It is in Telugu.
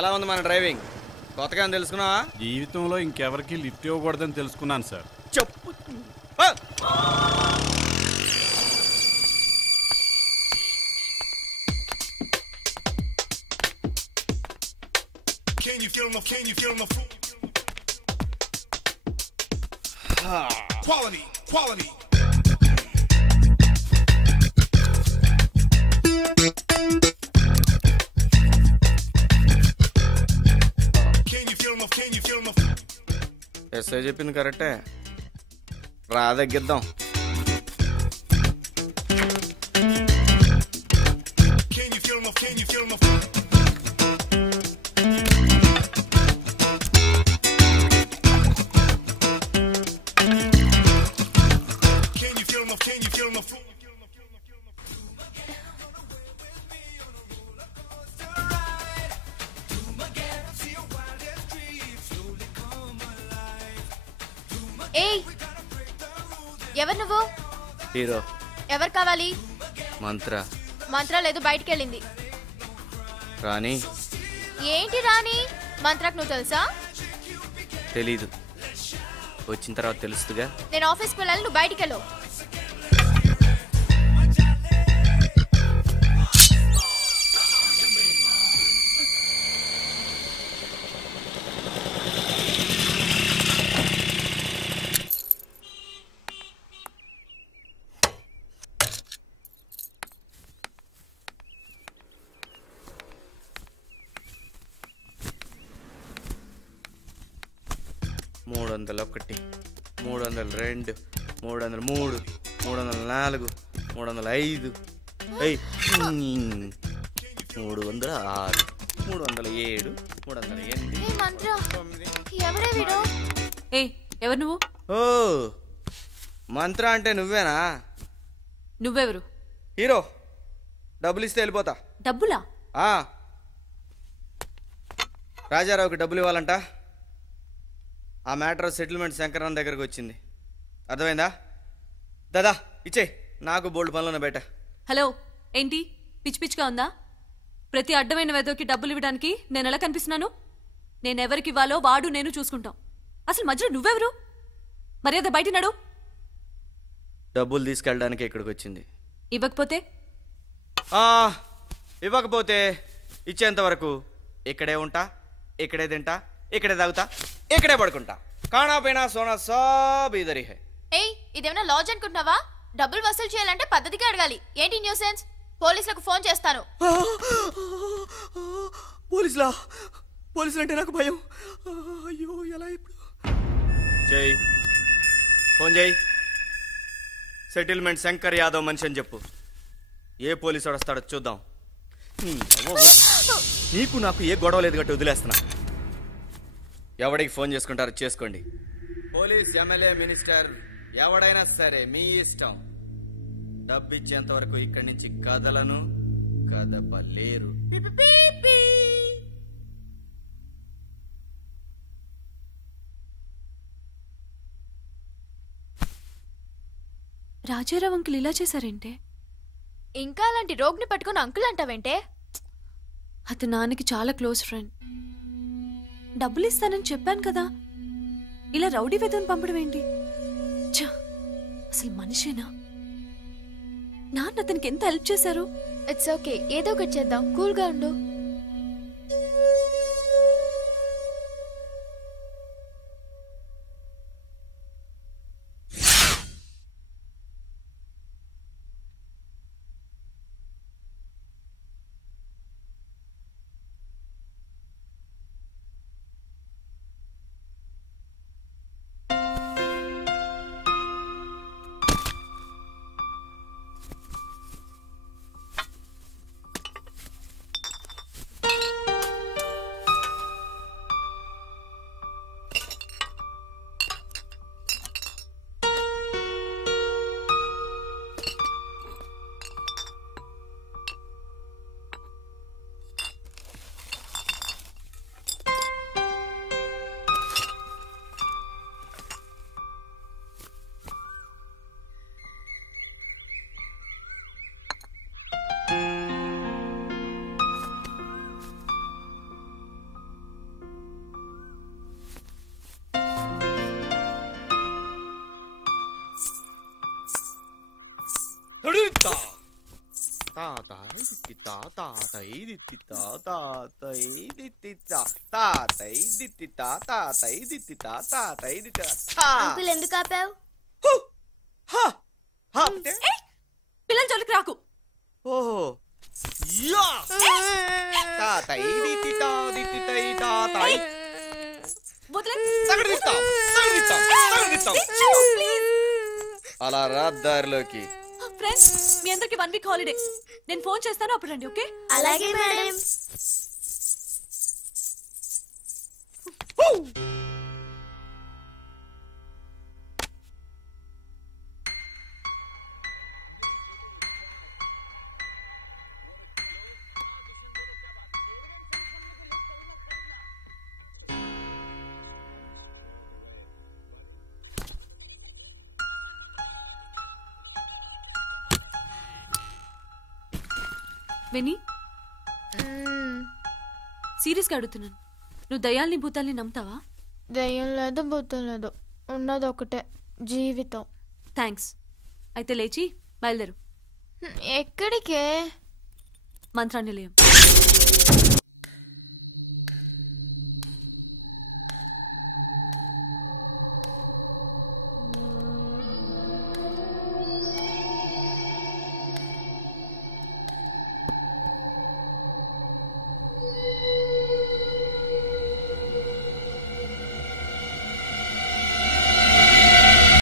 ఎలా ఉంది మన డ్రైవింగ్? కొత్తగా తెలుసుకున్నావా? జీవితంలో ఇంకెవరికి లిఫ్ట్ ఇవ్వకూడదని తెలుసుకున్నాను సార్. చెప్పు. Quality, quality. ఎస్ఐ చెప్పింది కరెక్టే, రా తగ్గిద్దాం. ఎవరు నువ్వు? హీరో. ఎవరు కావాలి? మంత్ర. మంత్ర లేదు, బయటికి వెళ్ళింది. రాణి. ఏంటి రాణి? మంత్రకు నువ్వు తెలుసా? తెలీదు, వచ్చిన తర్వాత తెలుస్తుందిగా. నేను ఆఫీస్కి వెళ్ళాలి, నువ్వు బయటికి వెళ్ళు. మూడు 301, 302, 303, 304, 305, 306, 307, 308. ఎవరు నువ్వు? ఓ, మంత్ర అంటే నువ్వేనా? నువ్వెవరు? హీరో. డబ్బులు ఇస్తే వెళ్ళిపోతా. డబ్బులా? రాజారావుకి డబ్బులు ఇవ్వాలంట. ఆ మ్యాటర్ సెటిల్మెంట్ శంకరన్ దగ్గరకు వచ్చింది, అర్థమైందా? దాదా ఇచ్చే, నాకు బోల్డ్ పనులున్న బయట. హలో, ఏంటి పిచ్చి పిచ్చిగా ఉందా? ప్రతి అడ్డమైన వెదోకి డబ్బులు ఇవ్వడానికి నేను ఎలా కనిపిస్తున్నాను? నేనెవరికి ఇవ్వాలో వాడు నేను చూసుకుంటాం. అసలు మధ్యలో నువ్వెవరు? మర్యాద బయట నడు. డబ్బులు తీసుకెళ్ళడానికి ఇక్కడికి వచ్చింది. ఇవ్వకపోతే ఇచ్చేంత వరకు ఇక్కడే ఉంటా, ఇక్కడే తింటా, ఇక్కడే తాగుతా, ఇక్కడే పడుకుంటా. కానా పైనా సోనా సబ్ ఇదరి హై. ఏయ్, ఇదేమన్నా లాడ్జ్ అనుకుంటున్నావా? డబ్బులు వసూలు చేయాలంటే పద్ధతిగా అడగాలి. ఏంటి న్యూసెన్స్? పోలీసులకు ఫోన్ చేస్తాను. పోలీసులు అంటే నాకు భయం. అయ్యో, ఎలా ఇప్పుడు? జై ఫోన్ జై. సెటిల్మెంట్ శంకర్ యాదవ్ మనిషి అని చెప్పు. ఏ పోలీసు వస్తాడో చూద్దాం. నీకు నాకు ఏ గొడవ లేదు గట్టి వదిలేస్తున్నా. ఎవడికి ఫోన్ చేసుకుంటారో చేసుకోండి. పోలీస్, ఎమ్మెల్యే, మినిస్టర్ ఎవడైనా సరే మీ ఇష్టం. డబ్బు ఇచ్చేంత వరకు ఇక్కడి నుంచి కదలను, కదపలేరు. రాజారావు అంకుల్ ఇలా చేశారేంటే? ఇంకా అలాంటి రోగ్ని పట్టుకుని అంకుల్ అంటావేంటే? అతను నాన్నకి చాలా క్లోజ్ ఫ్రెండ్. డబ్బులు ఇస్తానని చెప్పాను కదా, ఇలా రౌడీ వేతను పంపడం ఏంటి? అసలు మనిషేనా? నాన్న అతనికి ఎంత హెల్ప్ చేశారు. ఇట్స్ ఓకే, ఏదో ఒకటి చేద్దాం, కూల్గా ఉండు. తాత ఇది తాత ఇది తాత ఇది తాత ఇది తాత ఇది తాత ఇది అంకుల్ ఎందుకు ఆపావు? పిల్లల జోలికి రాకు. ఓహో తాత ఇది తాత అలా రాద్దారిలోకి. ఫ్రెండ్స్, మీ అందరికి 1 వీక్ హాలిడే. నేను ఫోన్ చేస్తాను, అప్పుడు రండి. ఓకే? అలాగే మేడం. వెనీ, సీరియస్గా అడుగుతున్నాను, నువ్వు దయ్యాల్ని భూతాల్ని నమ్ముతావా? దయ్యం లేదు, భూతం లేదు, ఉన్నది ఒకటే జీవితం. థ్యాంక్స్. అయితే లేచి బయలుదేరు. ఎక్కడికే? మంత్రానిలయం.